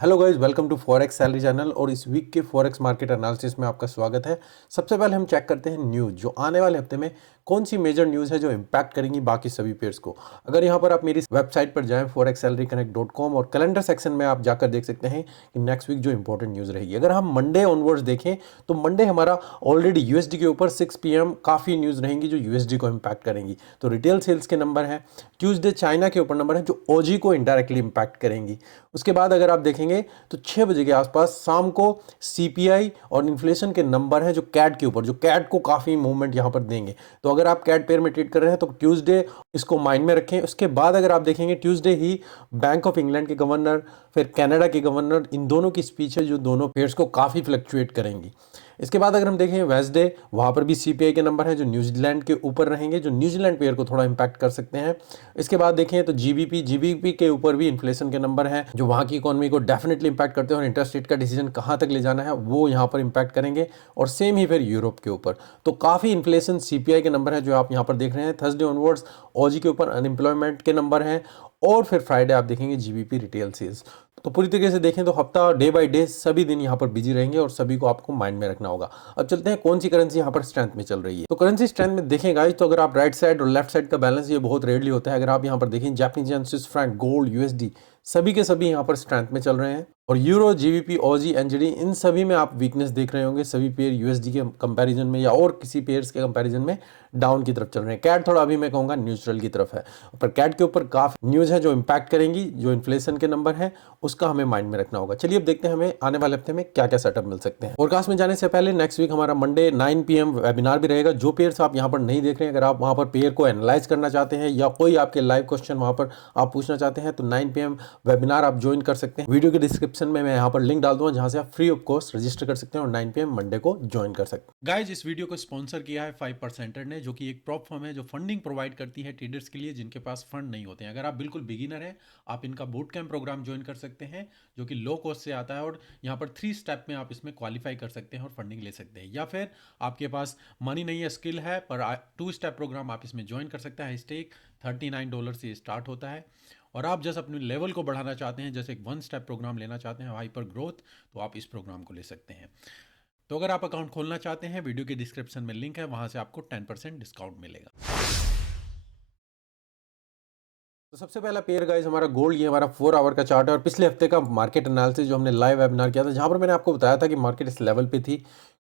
Hello guys, welcome to forex salary channel. और इस week के फॉरेक्स मार्केट एनालिसिस में आपका स्वागत है। सबसे पहले हम चेक करते हैं न्यूज़, जो आने वाले हफ्ते में कौन सी मेजर न्यूज़ है जो इम्पैक्ट करेंगी बाकी सभी पेयर्स को। अगर यहाँ पर आप मेरी वेबसाइट पर जाएं forex-salary-connect.com और कैलेंडर सेक्शन में आप जाकर देख सकते हैं कि नेक्स्ट वीक जो इंपॉर्टेंट न्यूज़ रहेगी। अगर हम मंडे ऑनवर्ड्स देखें तो मंडे हमारा ऑलरेडी यूएसडी के ऊपर 6 PM काफ़ी न्यूज़ रहेंगी जो यूएसडी को इम्पैक्ट करेंगी। तो रिटेल सेल्स के नंबर हैं, ट्यूसडे चाइना के ऊपर नंबर है जो ओजी को इनडायरेक्टली इम्पैक्ट करेंगी। उसके बाद अगर आप देखेंगे तो 6 बजे के आसपास शाम को सीपीआई और इन्फ्लेशन के नंबर हैं जो कैट के ऊपर, जो कैट को काफ़ी मूवमेंट यहाँ पर देंगे। तो अगर आप कैट पेयर में ट्रेड कर रहे हैं तो ट्यूसडे इसको माइंड में रखें। उसके बाद अगर आप देखेंगे Tuesday he bank of England के गवर्नर, फिर कनाडा के गवर्नर, इन दोनों की स्पीच है जो दोनों पेयर्स को काफ़ी फ्लक्चुएट करेंगी। इसके बाद अगर हम देखें वेंसडे, वहाँ पर भी सीपीआई के नंबर हैं जो न्यूजीलैंड के ऊपर रहेंगे, जो न्यूजीलैंड पेयर को थोड़ा इंपैक्ट कर सकते हैं। इसके बाद देखें तो जीबीपी के ऊपर भी इन्फ्लेशन के नंबर हैं जो वहाँ की इकोनॉमी को डेफिनेटली इंपैक्ट करते हैं और इंटरेस्ट रेट का डिसीजन कहाँ तक ले जाना है वो यहाँ पर इंपैक्ट करेंगे। और सेम ही फिर यूरोप के ऊपर तो काफ़ी इन्फ्लेशन सीपीआई के नंबर है जो आप यहाँ पर देख रहे हैं। थर्सडे ऑनवर्ड्स ओजी के ऊपर अनएम्प्लॉयमेंट के नंबर हैं और फिर फ्राइडे आप देखेंगे जीबीपी रिटेल सेल्स। तो पूरी तरीके से देखें तो हफ्ता डे बाय डे सभी दिन यहाँ पर बिजी रहेंगे और सभी को आपको माइंड में रखना होगा। अब चलते हैं कौन सी करेंसी यहाँ पर स्ट्रेंथ में चल रही है। तो करेंसी स्ट्रेंथ में देखें गाइस, तो अगर आप राइट साइड और लेफ्ट साइड का बैलेंस, ये बहुत रेयरली होता है। अगर आप यहाँ पर देखें Japanese yen, Swiss franc, gold, USD सभी के सभी यहाँ पर स्ट्रेंथ में चल रहे हैं। और यूरो, जीबीपी, ऑजी, एनजीडी इन सभी में आप वीकनेस देख रहे होंगे। सभी पेयर यूएसडी के कंपैरिजन में या और किसी पेयर्स के कंपैरिजन में डाउन की तरफ चल रहे हैं। कैट थोड़ा अभी मैं कहूँगा न्यूट्रल की तरफ है, पर कैट के ऊपर काफ़ी न्यूज़ है जो इम्पैक्ट करेंगी। जो इन्फ्लेशन के नंबर है उसका हमें माइंड में रखना होगा। चलिए अब देखते हैं हमें आने वाले हफ्ते में क्या क्या सेटअप मिल सकते हैं। फोरकास्ट में जाने से पहले नेक्स्ट वीक हमारा मंडे 9 PM वेबिनार भी रहेगा। जो पेयर्स आप यहाँ पर नहीं देख रहे हैं, अगर आप वहाँ पर पेयर को एनालाइज करना चाहते हैं या कोई आपके लाइव क्वेश्चन वहाँ पर आप पूछना चाहते हैं तो 9 PM वेबिनार आप ज्वाइन कर सकते हैं। वीडियो के डिस्क्रिप्शन में मैं यहाँ पर लिंक डाल दूंगा जहाँ से आप फ्री ऑफ कॉस्ट रजिस्टर कर सकते हैं और 9 PM मंडे को ज्वाइन कर सकते हैं। गाइज, इस वीडियो को स्पॉन्सर किया है 5% ने, जो कि एक प्रॉप फर्म है जो फंडिंग प्रोवाइड करती है ट्रेडर्स के लिए जिनके पास फंड नहीं होते हैं। अगर आप बिल्कुल बिगिनर हैं, आप इनका बूट कैंप प्रोग्राम ज्वाइन कर सकते हैं जो कि लो कॉस्ट से आता है और यहाँ पर 3 स्टेप में आप इसमें क्वालिफाई कर सकते हैं और फंडिंग ले सकते हैं। या फिर आपके पास मनी नहीं है, स्किल है, पर 2 स्टेप प्रोग्राम आप इसमें ज्वाइन कर सकते हैं। स्टेक $39 से स्टार्ट होता है और आप जैसे अपने लेवल को बढ़ाना चाहते हैं, जैसे एक 1 स्टेप प्रोग्राम लेना चाहते हैं हाइपर ग्रोथ, तो आप इस प्रोग्राम को ले सकते हैं। तो अगर आप अकाउंट खोलना चाहते हैं, वीडियो के डिस्क्रिप्शन में लिंक है, वहां से आपको 10% डिस्काउंट मिलेगा। तो सबसे पहला पेयर गाइस हमारा गोल्ड, ये हमारा 4 आवर का चार्ट है और पिछले हफ्ते का मार्केट एनालिसिस जो हमने लाइव वेबिनार किया था, जहां पर मैंने आपको बताया था कि मार्केट इस लेवल पे थी,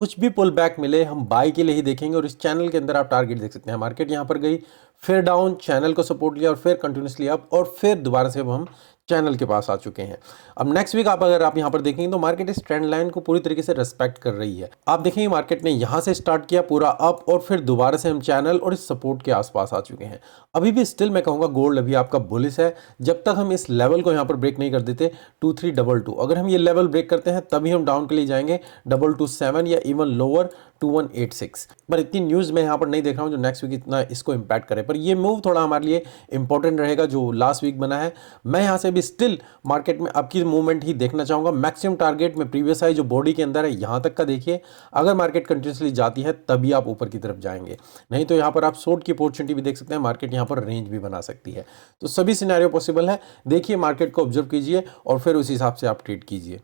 कुछ भी पुल बैक मिले हम बाय के लिए ही देखेंगे। और इस चैनल के अंदर आप टारगेट देख सकते हैं। मार्केट यहाँ पर गई, फिर डाउन, चैनल को सपोर्ट लिया और फिर कंटिन्यूसली अप और फिर दोबारा से अब हम चैनल के पास आ चुके हैं। अब नेक्स्ट वीक अगर आप यहाँ पर देखेंगे तो मार्केट इस ट्रेंड लाइन को पूरी तरीके से रेस्पेक्ट कर रही है। आप देखेंगे मार्केट ने यहाँ से स्टार्ट किया पूरा अप और फिर दोबारा से हम चैनल और इस सपोर्ट के आसपास आ चुके हैं। अभी भी स्टिल मैं कहूँगा गोल्ड अभी आपका बुलिश है जब तक हम इस लेवल को यहाँ पर ब्रेक नहीं कर देते 2322। अगर हम ये लेवल ब्रेक करते हैं तभी हम डाउन के लिए जाएंगे 227 या इवन लोअर 2186। पर इतनी न्यूज़ मैं यहाँ पर नहीं देख रहा हूँ जो नेक्स्ट वीक इतना इसको इम्पैक्ट करे, पर ये मूव थोड़ा हमारे लिए इंपॉर्टेंट रहेगा जो लास्ट वीक बना है। मैं यहाँ से भी स्टिल मार्केट में अब की मूवमेंट ही देखना चाहूँगा। मैक्सिमम टारगेट में प्रीवियस हाई जो बॉडी के अंदर है यहाँ तक का देखिए। अगर मार्केट कंटिन्यूसली जाती है तभी आप ऊपर की तरफ जाएंगे, नहीं तो यहाँ पर आप शॉर्ट की अपॉर्चुनिटी भी देख सकते हैं। मार्केट यहाँ पर रेंज भी बना सकती है। तो सभी सिनेरियो पॉसिबल है। देखिए मार्केट को ऑब्जर्व कीजिए और फिर उस हिसाब से आप ट्रेड कीजिए।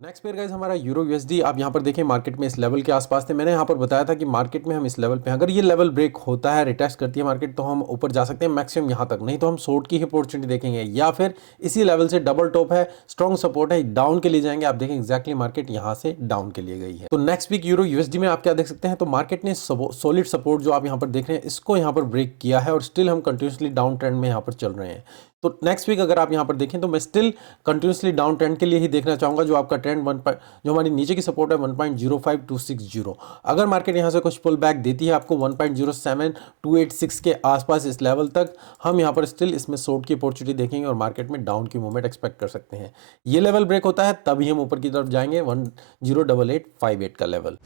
नेक्स्ट पेयर गाइस हमारा यूरो यूएसडी। आप यहाँ पर देखें मार्केट में इस लेवल के आसपास थे। मैंने यहाँ पर बताया था कि मार्केट में हम इस लेवल पे हैं। अगर ये लेवल ब्रेक होता है, रिटेस्ट करती है मार्केट, तो हम ऊपर जा सकते हैं मैक्सिमम यहाँ तक, नहीं तो हम शॉर्ट की ही अपॉर्चुनिटी देखेंगे या फिर इसी लेवल से डबल टॉप है, स्ट्रॉन्ग सपोर्ट है, डाउन के लिए जाएंगे। आप देखें एक्जैक्टली मार्केट यहाँ से डाउन के लिए गई है। तो नेक्स्ट वीक यूरो यूएसडी में आप क्या देख सकते हैं, तो मार्केट ने सॉलिड सपोर्ट जो आप यहाँ पर देख रहे हैं इसको यहाँ पर ब्रेक किया है और स्टिल हम कंटिन्यूसली डाउन ट्रेंड में यहाँ पर चल रहे हैं। तो नेक्स्ट वीक अगर आप यहाँ पर देखें तो मैं स्टिल कंटिन्यूसली डाउन ट्रेंड के लिए ही देखना चाहूँगा। जो आपका ट्रेंड जो हमारी नीचे की सपोर्ट है 1.05260। अगर मार्केट यहाँ से कुछ पुल बैक देती है आपको 1.07286 के आसपास इस लेवल तक, हम यहाँ पर स्टिल इसमें शॉर्ट की अपॉर्चुनिटी देखेंगे और मार्केट में डाउन की मूवमेंट एक्सपेक्ट कर सकते हैं। ये लेवल ब्रेक होता है तभी हम ऊपर की तरफ जाएंगे 108858 का लेवल।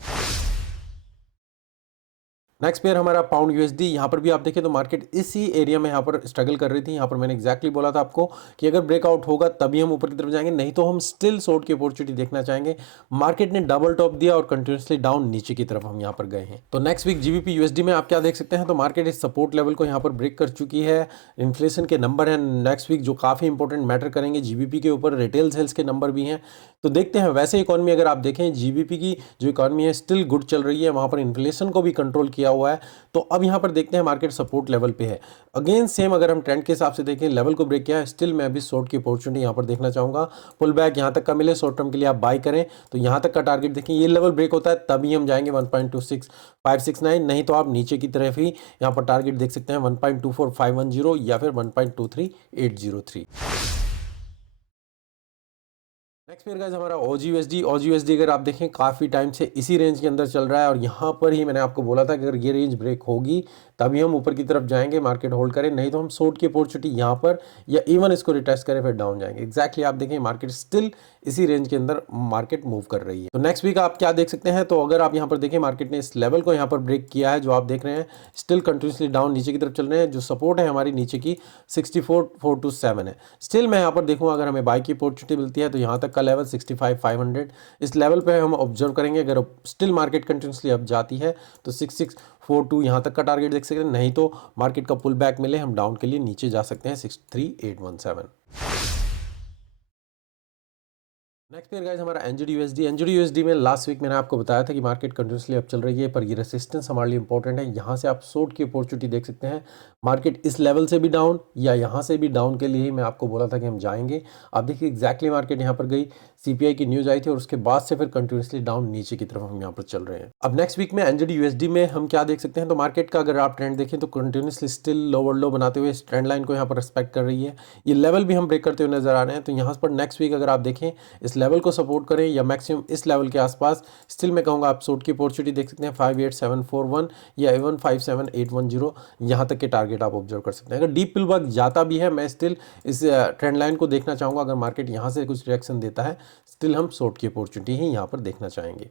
नेक्स्ट पेयर हमारा पाउंड यूएसडी। यहाँ पर भी आप देखें तो मार्केट इसी एरिया में यहाँ पर स्ट्रगल कर रही थी। यहाँ पर मैंने एग्जैक्टली बोला था आपको कि अगर ब्रेकआउट होगा तभी हम ऊपर की तरफ जाएंगे, नहीं तो हम स्टिल शॉर्ट की अपॉर्चुनिटी देखना चाहेंगे। मार्केट ने डबल टॉप दिया और कंटिन्यूसली डाउन नीचे की तरफ हम यहाँ पर गए हैं। तो नेक्स्ट वीक जीबीपी यूएसडी में आप क्या देख सकते हैं, तो मार्केट इस सपोर्ट लेवल को यहाँ पर ब्रेक कर चुकी है। इन्फ्लेशन के नंबर हैं नेक्स्ट वीक जो काफ़ी इंपॉर्टेंट मैटर करेंगे। जीबीपी के ऊपर रिटेल सेल्स के नंबर भी हैं। तो देखते हैं, वैसे इकॉनमी अगर आप देखें जीबीपी की जो इकॉनमी है स्टिल गुड चल रही है, वहाँ पर इन्फ्लेशन को भी कंट्रोल किया हुआ है। तो अब यहाँ पर देखते हैं मार्केट सपोर्ट लेवल पे है। अगेन सेम अगर हम ट्रेंड के हिसाब से देखें, लेवल को ब्रेक किया है, स्टिल मैं अभी शॉर्ट की अपॉर्चुनिटी यहाँ पर देखना चाहूँगा। पुल बैक यहाँ तक का मिले शॉर्ट टर्म के लिए आप बाई करें तो यहाँ तक का टारगेट देखें, ये लेवल ब्रेक होता है तभी हम जाएंगे 1.26569, नहीं तो आप नीचे की तरफ ही यहाँ पर टारगेट देख सकते हैं 1.24510 या फिर 1.23803। नेक्स्ट पेयर गाइस हमारा OGUSD। OGUSD अगर आप देखें काफ़ी टाइम से इसी रेंज के अंदर चल रहा है और यहाँ पर ही मैंने आपको बोला था कि अगर ये रेंज ब्रेक होगी तभी हम ऊपर की तरफ जाएंगे, मार्केट होल्ड करें, नहीं तो हम शॉर्ट की अपॉर्चुनिटी यहाँ पर या इवन इसको रिटेस्ट करें फिर डाउन जाएंगे। एग्जैक्टली आप देखें मार्केट स्टिल इसी रेंज के अंदर मार्केट मूव कर रही है। तो नेक्स्ट वीक आप क्या देख सकते हैं, तो अगर आप यहाँ पर देखें मार्केट ने इस लेवल को यहाँ पर ब्रेक किया है जो आप देख रहे हैं, स्टिल कंटिन्यूसली डाउन नीचे की तरफ चल रहे हैं। जो सपोर्ट है हमारी नीचे की 64,427 है। स्टिल मैं यहाँ पर देखूँ अगर हमें बाई की अपॉर्चुनिटी मिलती है तो यहाँ तक का लेवल 65,500, इस लेवल पे हम ऑब्जर्व करेंगे। अगर स्टिल मार्केट कंटिन्यूसली अप जाती है तो 6642 यहाँ तक का टारगेट देख सकते हैं, नहीं तो मार्केट का पुल बैक मिले हम डाउन के लिए नीचे जा सकते हैं 63817। नेक्स्ट पेयर गाइस हमारा एनजीडी यूएसडी में लास्ट वीक मैंने आपको बताया था कि मार्केट कंटिन्यूसली अप चल रही है, पर ये रेसिस्टेंस हमारे लिए इंपॉर्टेंट है। यहाँ से आप शॉर्ट की अपॉर्चुनिटी देख सकते हैं। मार्केट इस लेवल से भी डाउन या यहाँ से भी डाउन के लिए ही मैं आपको बोला था कि हम जाएंगे। आप देखिए एग्जैक्टली मार्केट यहाँ पर गई, सीपीआई की न्यूज आई थी और उसके बाद से फिर कंटिन्यूसली डाउन नीचे की तरफ हम यहाँ पर चल रहे हैं। अब नेक्स्ट वीक में एनजीडी यूएसडी में हम क्या देख सकते हैं, तो मार्केट का अगर आप ट्रेंड देखें तो कंटिन्यूसली स्टिल लोअर लो बनाते हुए इस ट्रेंड लाइन को यहाँ पर रिस्पेक्ट कर रही है। ये लेवल भी हम ब्रेक करते हुए नजर आ रहे हैं। तो यहाँ पर नेक्स्ट वीक अगर आप देखें इस लेवल को सपोर्ट करें या मैक्सिमम इस लेवल के आसपास, स्टिल मैं कहूँगा आप शॉर्ट की अपॉर्चुनिटी देख सकते हैं 58741 या इवन 57810, यहाँ तक के टारगेट आप ऑब्जर्व कर सकते हैं। अगर डीप पुल बैक जाता भी है मैं स्टिल इस ट्रेंड लाइन को देखना चाहूँगा। अगर मार्केट यहाँ से कुछ रिएक्शन देता है स्टिल हम शॉर्ट की अपॉर्चुनिटी ही यहाँ पर देखना चाहेंगे।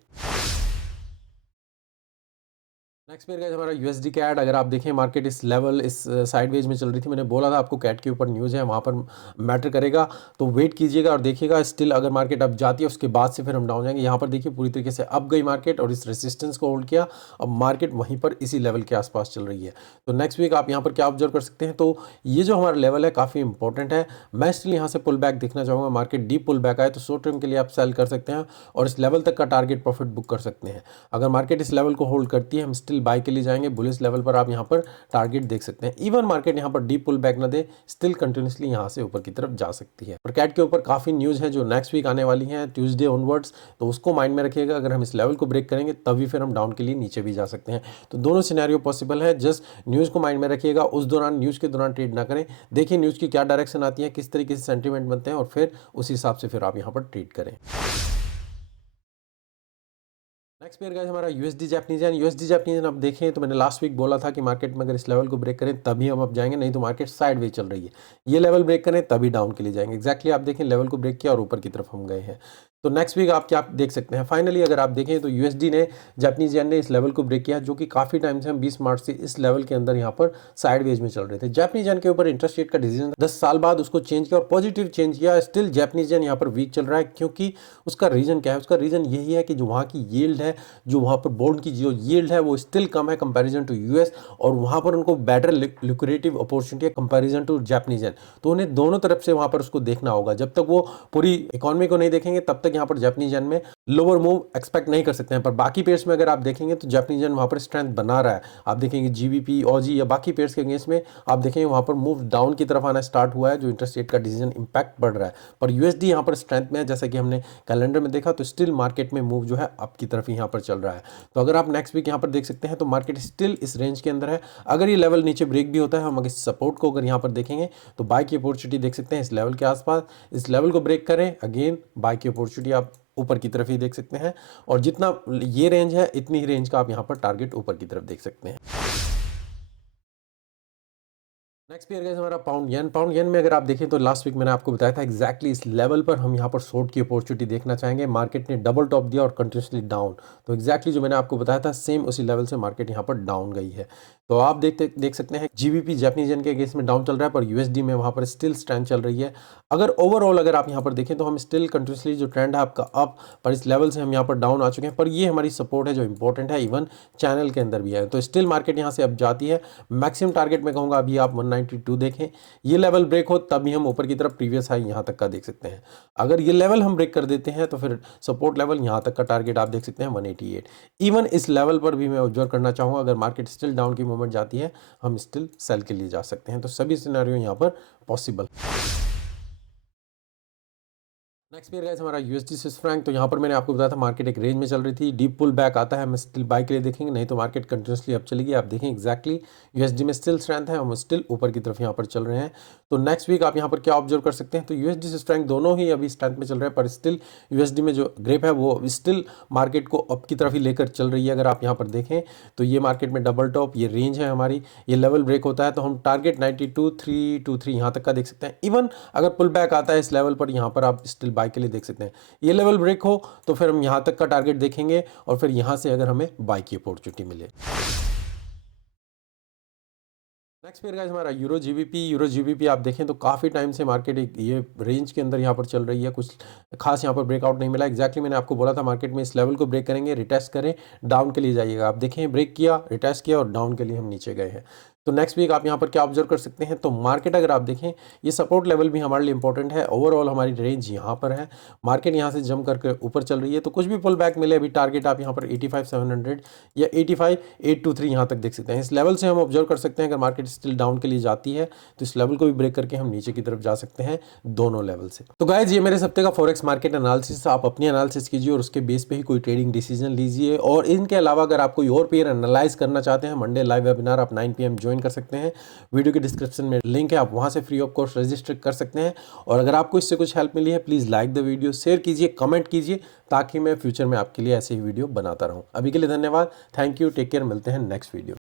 नेक्स्ट पेयर गाइस हमारा यूएसडी कैट। अगर आप देखें मार्केट इस लेवल इस साइडवेज में चल रही थी, मैंने बोला था आपको कैट के ऊपर न्यूज़ है वहाँ पर मैटर करेगा, तो वेट कीजिएगा और देखिएगा। स्टिल अगर मार्केट अब जाती है उसके बाद से फिर हम डाउन जाएंगे। यहाँ पर देखिए पूरी तरीके से अब गई मार्केट और इस रेसिस्टेंस को होल्ड किया, अब मार्केट वहीं पर इसी लेवल के आसपास चल रही है। तो नेक्स्ट वीक आप यहाँ पर क्या ऑब्जर्व कर सकते हैं, तो ये जो हमारा लेवल है काफ़ी इंपॉर्टेंट है। मैं स्टिल यहाँ से पुल बैक देखना चाहूँगा। मार्केट डीप पुल बैक आए तो शॉर्ट टर्म के लिए आप सेल कर सकते हैं और इस लेवल तक का टारगेट प्रॉफिट बुक कर सकते हैं। अगर मार्केट इस लेवल को होल्ड करती है हम स्टिल बाय के लिए जाएंगे। बुलिश लेवल पर आप यहाँ पर टारगेट देख सकते हैं। इवन मार्केट यहाँ पर डीप पुल बैक ना दे स्टिल कंटिन्यूसली यहाँ से ऊपर की तरफ जा सकती है। और कैट के ऊपर काफ़ी न्यूज़ है जो नेक्स्ट वीक आने वाली है ट्यूसडे ऑनवर्ड्स, तो उसको माइंड में रखिएगा। अगर हम इस लेवल को ब्रेक करेंगे तभी फिर हम डाउन के लिए नीचे भी जा सकते हैं। तो दोनों सिनेरियो पॉसिबल है, जस्ट न्यूज़ को माइंड में रखिएगा। उस दौरान न्यूज़ के दौरान ट्रेड ना करें, देखिए न्यूज़ की क्या डायरेक्शन आती है, किस तरीके से सेंटीमेंट बनते हैं और फिर उस हिसाब से फिर आप यहाँ पर ट्रेड करें। नेक्स्ट पेयर गाइस हमारा यूएसडी जापानीज अब देखें तो मैंने लास्ट वीक बोला था कि मार्केट में अगर इस लेवल को ब्रेक करें तभी हम अब जाएंगे, नहीं तो मार्केट साइड वे चल रही है। ये लेवल ब्रेक करें तभी डाउन के लिए जाएंगे। एग्जैक्टली आप देखें लेवल को ब्रेक किया और ऊपर की तरफ हम गए हैं। तो नेक्स्ट वीक आप क्या देख सकते हैं, फाइनली अगर आप देखें तो यूएसडी ने जापानीज येन ने इस लेवल को ब्रेक किया, जो कि काफ़ी टाइम से हम 20 मार्च से इस लेवल के अंदर यहाँ पर साइडवेज में चल रहे थे। जापानीज येन के ऊपर इंटरेस्ट रेट का डिसीजन 10 साल बाद उसको चेंज किया और पॉजिटिव चेंज किया। स्टिल जापानीज येन यहाँ पर वीक चल रहा है, क्योंकि उसका रीजन क्या है, उसका रीजन यही है कि जो वहाँ की यील्ड है, जो वहाँ पर बॉन्ड की जो यील्ड है वो स्टिल कम है कंपैरिजन टू यूएस, और वहाँ पर उनको बेटर लिक्विडेटिव अपॉर्चुनिटी है कंपैरिजन टू जापानीज येन। तो उन्हें दोनों तरफ से वहाँ पर उसको देखना होगा। जब तक वो पूरी इकोनॉमी को नहीं देखेंगे तब तक यहाँ पर जापानीज येन में लोअर मूव एक्सपेक्ट नहीं कर सकते हैं। पर बाकी पेयर्स में अगर आप देखेंगे तो जापानीज येन वहाँ पर स्ट्रेंथ बना रहा है। आप देखेंगे जीबीपी ऑजी या बाकी पेयर्स के अगेंस्ट में आप देखेंगे वहाँ पर मूव डाउन की तरफ आना स्टार्ट हुआ है, जो इंटरेस्ट रेट का डिसीजन इंपैक्ट बढ़ रहा है। पर यूएसडी यहाँ पर स्ट्रेंथ में है, जैसा कि हमने कैलेंडर में देखा, तो स्टिल मार्केट में मूव जो है अप की तरफ यहाँ पर चल रहा है। तो अगर आप नेक्स्ट वीक यहाँ पर देख सकते हैं तो मार्केट स्टिल इस रेंज के अंदर है। अगर ये लेवल नीचे ब्रेक भी होता है, हम अगर सपोर्ट को अगर यहाँ पर देखेंगे तो बाय की अपॉर्चुनिटी देख सकते हैं इस लेवल के आसपास। इस लेवल को ब्रेक करें अगेन बाय की अपॉर्चुनिटी आप ऊपर की तरफ ही देख सकते हैं, और जितना ये रेंज है इतनी ही रेंज का आप यहाँ पर टारगेट ऊपर की तरफ देख सकते हैं। नेक्स्ट पेयर गाइस हमारा पाउंड येन में अगर आप देखें तो लास्ट वीक मैंने आपको बताया था एग्जैक्टली इस लेवल पर हम यहाँ पर शॉर्ट की अपॉर्चुनिटी देखना चाहेंगे। मार्केट ने डबल टॉप दिया और कंटिन्यूसली डाउन, तो एग्जैक्टली जो मैंने आपको बताया था सेम उसी लेवल से मार्केट यहाँ पर डाउन गई है। तो आप देख सकते हैं जीबीपी जापानीज येन के अगेंस्ट में डाउन चल रहा है, पर यूएसडी में वहाँ पर स्टिल स्ट्रेंथ चल रही है। अगर ओवरऑल अगर आप यहाँ पर देखें तो हम स्टिल कंटिन्यूसली जो ट्रेंड है आपका अप, पर इस लेवल से हम यहाँ पर डाउन आ चुके हैं, पर ये हमारी सपोर्ट है जो इंपॉर्टेंट है, इवन चैनल के अंदर भी है। तो स्टिल मार्केट यहाँ से अब जाती है। मैक्सिमम टारगेट में कहूँगा अभी आप 192 देखें, ये लेवल ब्रेक हो तभी हम ऊपर की तरफ प्रीवियस हाई यहाँ तक का देख सकते हैं। अगर ये लेवल हम ब्रेक कर देते हैं तो फिर सपोर्ट लेवल यहाँ तक का टारगेट आप देख सकते हैं 188। इवन इस लेवल पर भी मैं ऑब्जर्व करना चाहूँगा, अगर मार्केट स्टिल डाउन की मूवमेंट जाती है हम स्टिल सेल के लिए जा सकते हैं। तो सभी सिनेरियो यहाँ पर पॉसिबल। नेक्स्ट पेयर गाइस हमारा यूएसडी स्विस फ्रैंक, तो यहाँ पर मैंने आपको बताया था मार्केट एक रेंज में चल रही थी, डीप पुल बैक आता है हम स्टिल बाय के लिए देखेंगे, नहीं तो मार्केट कंटिन्यूसली अप चलेगी। आप देखें एग्जैक्टली यूएसडी में स्टिल स्ट्रेंथ है, हम स्टिल ऊपर की तरफ यहाँ पर चल रहे हैं। तो नेक्स्ट वीक आप यहाँ पर क्या ऑब्जर्व कर सकते हैं, तो यूएसडी स्विस फ्रैंक दोनों ही अभी स्ट्रेंथ में चल रहे हैं, पर स्टिल यूएसडी में जो ग्रिप है वो स्टिल मार्केट को अप की तरफ ही लेकर चल रही है। अगर आप यहाँ पर देखें तो ये मार्केट में डबल टॉप, ये रेंज है हमारी, ये लेवल ब्रेक होता है तो हम टारगेट 92,323 यहाँ तक का देख सकते हैं। इवन अगर पुल बैक आता है इस लेवल पर, यहाँ पर आप स्टिल बाय के लिए देख सकते हैं। ये लेवल ब्रेक हो तो फिर हम यहाँ तक का टारगेट देखेंगे और फिर यहाँ से अगर हमें बाय की अपॉर्चुनिटी मिले। नेक्स्ट पेयर गाइस हमारा यूरो जीबीपी आप देखें तो काफ़ी टाइम से मार्केट एक ये रेंज के अंदर यहाँ पर चल रही है, कुछ खास यहाँ पर ब्रेकआउट नहीं मिला। एग्जैक्टली मैंने आपको बोला था मार्केट में इस लेवल को ब्रेक करेंगे, रिटेस्ट करें, डाउन के लिए जाइएगा। आप देखें ब्रेक किया, रिटेस्ट किया और डाउन के लिए हम नीचे गए हैं। तो नेक्स्ट वीक आप यहाँ पर क्या ऑब्जर्व कर सकते हैं, तो मार्केट अगर आप देखें ये सपोर्ट लेवल भी हमारे लिए इंपॉर्टेंट है। ओवरऑल हमारी रेंज यहाँ पर है, मार्केट यहाँ से जंप करके ऊपर चल रही है, तो कुछ भी पुल बैक मिले अभी टारगेट आप यहाँ पर 85,700 या 85,823 यहाँ तक देख सकते हैं। इस लेवल से हम ऑब्जर्व कर सकते हैं अगर मार्केट स्टिल डाउन के लिए जाती है तो इस लेवल को भी ब्रेक करके हम नीचे की तरफ जा सकते हैं दोनों लेवल से। तो गाइज ये मेरे हफ्ते का फॉरेक्स मार्केट एनालिसिस, आप अपनी एनालिसिस कीजिए और उसके बेस पे ही कोई ट्रेडिंग डिसीजन लीजिए। और इनके अलावा अगर आप कोई और पेयर एनालाइज करना चाहते हैं, मंडे लाइव वेबिनार आप 9 PM ज्वाइन कर सकते हैं। वीडियो के डिस्क्रिप्शन में लिंक है, आप वहां से फ्री ऑफ कॉस्ट रजिस्टर कर सकते हैं। और अगर आपको इससे कुछ हेल्प मिली है please like the video, share कीजिए, कमेंट कीजिए, ताकि मैं फ्यूचर में आपके लिए ऐसे ही वीडियो बनाता रहूं। अभी के लिए धन्यवाद, थैंक यू, टेक केयर, मिलते हैं नेक्स्ट वीडियो।